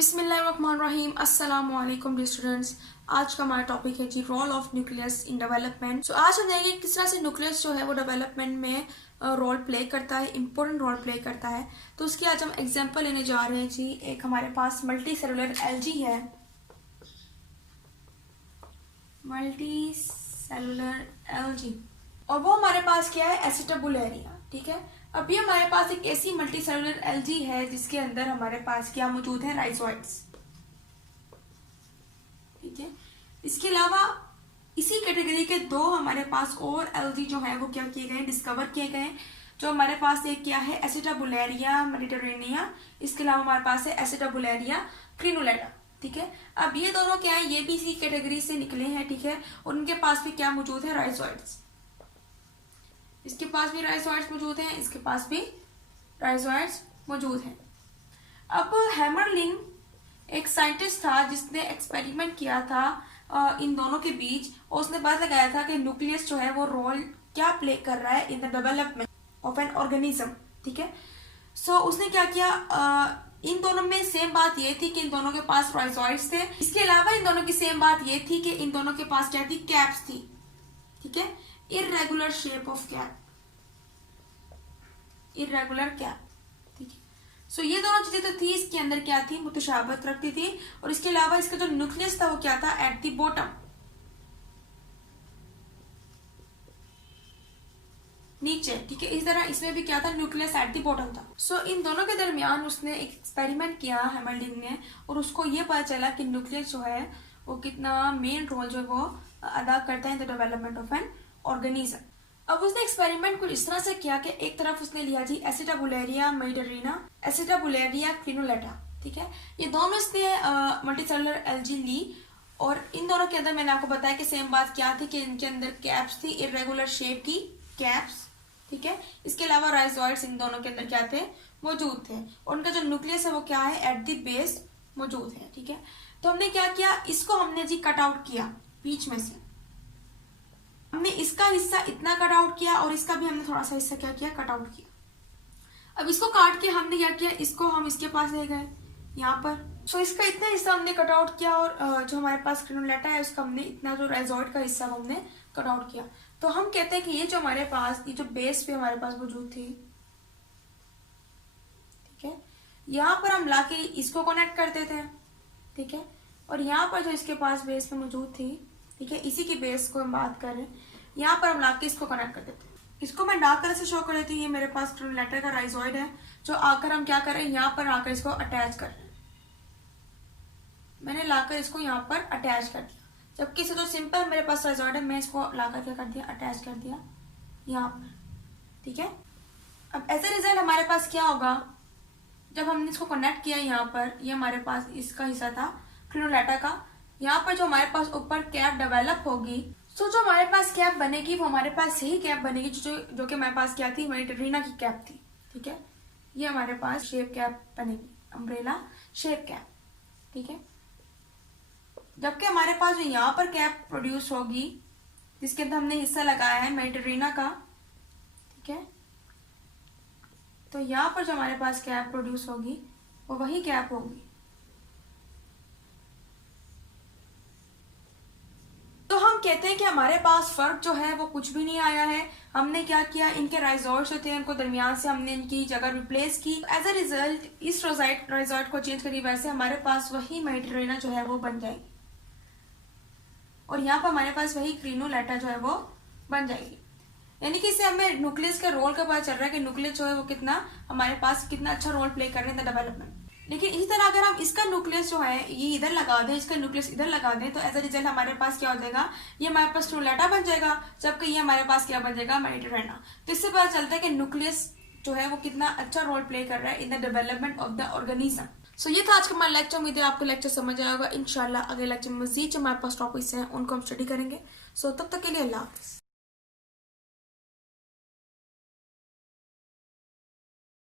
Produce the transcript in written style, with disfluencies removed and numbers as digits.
बिस्मिल्लाहिर्रहमानिर्रहीम अस्सलाम वालेकुम डियर स्टूडेंट्स। आज का हमारा टॉपिक है जी role of nucleus in development. So आज हम देखेंगे किस तरह से न्यूक्लियस जो है वो डेवलपमेंट में रोल प्ले करता है, इंपॉर्टेंट रोल प्ले करता है। तो उसकी आज हम एग्जांपल लेने जा रहे हैं जी। एक हमारे पास मल्टी सेलुलर एल्गी है, मल्टी सेलुलर एल्गी, और वो हमारे पास क्या है, एसिटाबुलेरिया। ठीक है, अभी हमारे पास एक ऐसी मल्टी सेलुलर एल्गी है जिसके अंदर हमारे पास क्या मौजूद है, राइजोइड्स। ठीक है, इसके अलावा इसी कैटेगरी के दो हमारे पास और एल्गी जो है वो क्या किए गए, डिस्कवर किए गए। जो हमारे पास एक क्या है, एसिटाबुलेरिया मेडिटेरेनिया, इसके अलावा हमारे पास है एसिटाबुलेरिया क्रिनुलेटा। ठीक है, अब ये दोनों क्या है, ये भी इसी कैटेगरी से निकले हैं। ठीक है, और उनके पास भी क्या मौजूद है, राइजोइड्स। इसके पास भी राइजोइड्स मौजूद हैं, इसके पास भी राइजोइड्स मौजूद हैं। अब हैमरलिंग एक साइंटिस्ट था जिसने एक्सपेरिमेंट किया था इन दोनों के बीच, और उसने पता लगाया था कि न्यूक्लियस जो है वो रोल क्या प्ले कर रहा है in the development of an organism. ठीक है, सो उसने क्या किया, इन दोनों में सेम बात ये थी कि इन दोनों के पास राइजोइड्स थे। इसके अलावा इन दोनों की सेम बात ये थी कि इन दोनों के पास क्या थी, कैप्स थी। ठीक है, irregular shape of cap, irregular cap. ठीक है, सो ये दोनों चीजें तो थी, इसके अंदर क्या थी, मुतशाबत रखती थी। और इसके अलावा इसका जो न्यूक्लियस था वो क्या था, एट द बॉटम, नीचे। ठीक है, इस तरह इसमें भी क्या था, न्यूक्लियस एट द बॉटम था। सो इन दोनों के दरमियान उसने एक एक्सपेरिमेंट किया हैमरलिंग ने, और उसको ये पता चला कि न्यूक्लियस जो है वो कितना मेन रोल जो है वो अदा करता है in the development of an organism. अब उसने एक्सपेरिमेंट कुछ इस तरह से किया कि एक तरफ उसने लिया जी एसिटाबुलेरिया मेडिटेरिना, एसिटाबुलेरिया क्रिनुलेटा। ठीक है, ये दोनों इसने मल्टीसेलुलर एल्गी ली, और इन दोनों के अंदर मैंने आपको बताया कि सेम बात क्या थी कि इनके अंदर कैप्स थी, इरेगुलर शेप की कैप्स। ठीक है, इसके अलावा राइजोइड्स इन दोनों के अंदर क्या थे, मौजूद थे, और उनका जो न्यूक्लियस है वो क्या है, एट द बेस मौजूद है। ठीक है, तो हमने क्या किया, इसको हमने जी कट आउट किया बीच में से। हमने इसका हिस्सा इतना कट आउट किया और इसका भी हमने थोड़ा सा हिस्सा क्या किया, कट आउट किया। अब इसको काट के हमने क्या किया, इसको हम इसके पास ले गए यहाँ पर। सो इसका इतना हिस्सा हमने कट आउट किया, और जो हमारे पास क्रिनुलेटा है उसका हमने इतना जो राइजोइड का हिस्सा हमने कट आउट किया। तो हम कहते हैं कि ये जो हमारे पास, ये जो बेस पे हमारे पास मौजूद थी, ठीक है, यहाँ पर हम लाके इसको कनेक्ट कर देते हैं। ठीक है, और यहाँ पर जो इसके पास बेस पे मौजूद थी, ठीक है, इसी की बेस को हम बात कर रहे हैं, यहाँ पर हम लाके इसको कनेक्ट कर देते हैं। इसको मैं डार्क कलर से शो कर देती हूँ। ये मेरे पास क्रिनुलेटा का राइजोइड है, जो आकर हम क्या कर रहे हैं, यहाँ पर आकर इसको अटैच कर रहे हैं। मैंने लाकर इसको यहाँ पर अटैच कर दिया, जबकि इसे तो सिंपल मेरे पास राइजोइड है, मैं इसको लाकर क्या कर दिया, अटैच कर दिया यहाँ पर। ठीक है, अब एज ए रिजल्ट हमारे पास क्या होगा, जब हमने इसको कनेक्ट किया यहाँ पर, ये हमारे पास इसका हिस्सा था क्रिनुलेटा का, यहाँ पर जो हमारे पास ऊपर कैप डेवलप होगी, तो जो हमारे पास कैप बनेगी वो हमारे पास यही कैप बनेगी जो कि हमारे पास क्या थी, मेडिटेरेनिया की कैप थी। ठीक है, ये हमारे पास शेप कैप बनेगी, अम्ब्रेला शेप कैप। ठीक है, जबकि हमारे पास जो यहाँ पर कैप प्रोड्यूस होगी, जिसके अंदर हमने हिस्सा लगाया है मेडिटेरेनिया का, ठीक है, तो यहाँ पर जो हमारे पास कैप प्रोड्यूस होगी वो वही कैप होगी। तो हम कहते हैं कि हमारे पास फर्क जो है वो कुछ भी नहीं आया है। हमने क्या किया, इनके राइजोइड्स जो थे उनको दरमियान से हमने इनकी जगह रिप्लेस की। एज अ रिजल्ट इस राइजोइड को चेंज करने की वजह से हमारे पास वही मेडिटेरेनिया जो है वो बन जाएगी, और यहाँ पर हमारे पास वही क्रिनुलेटा जो है वो बन जाएगी। यानी कि इससे हमें न्यूक्लियस के रोल का पता चल रहा है कि न्यूक्लियस जो है वो कितना हमारे पास कितना अच्छा रोल प्ले कर रहे हैं डेवलपमेंट। लेकिन इसी तरह अगर हम इसका न्यूक्लियस जो है ये इधर लगा दें, इसका न्यूक्लियस इधर लगा दें, तो एज अ रिजल्ट हमारे पास क्या हो जाएगा, ये हमारे पास क्रिनुलेटा बन जाएगा, जबकि ये हमारे पास क्या बन जाएगा, मेडिटेरेनिया। तो इससे पता चलता है कि न्यूक्लियस जो है वो कितना अच्छा रोल प्ले कर रहा है in the development of the organism. So ये था आज का हमारा लेक्चर। उम्मीद है आपको लेक्चर समझ आया होगा। इंशाल्लाह अगले लेक्चर में मजीद जो हमारे पास टॉपिक्स हैं उनको हम स्टडी करेंगे। सो तब तक के लिए अल्लाह हाफिज़।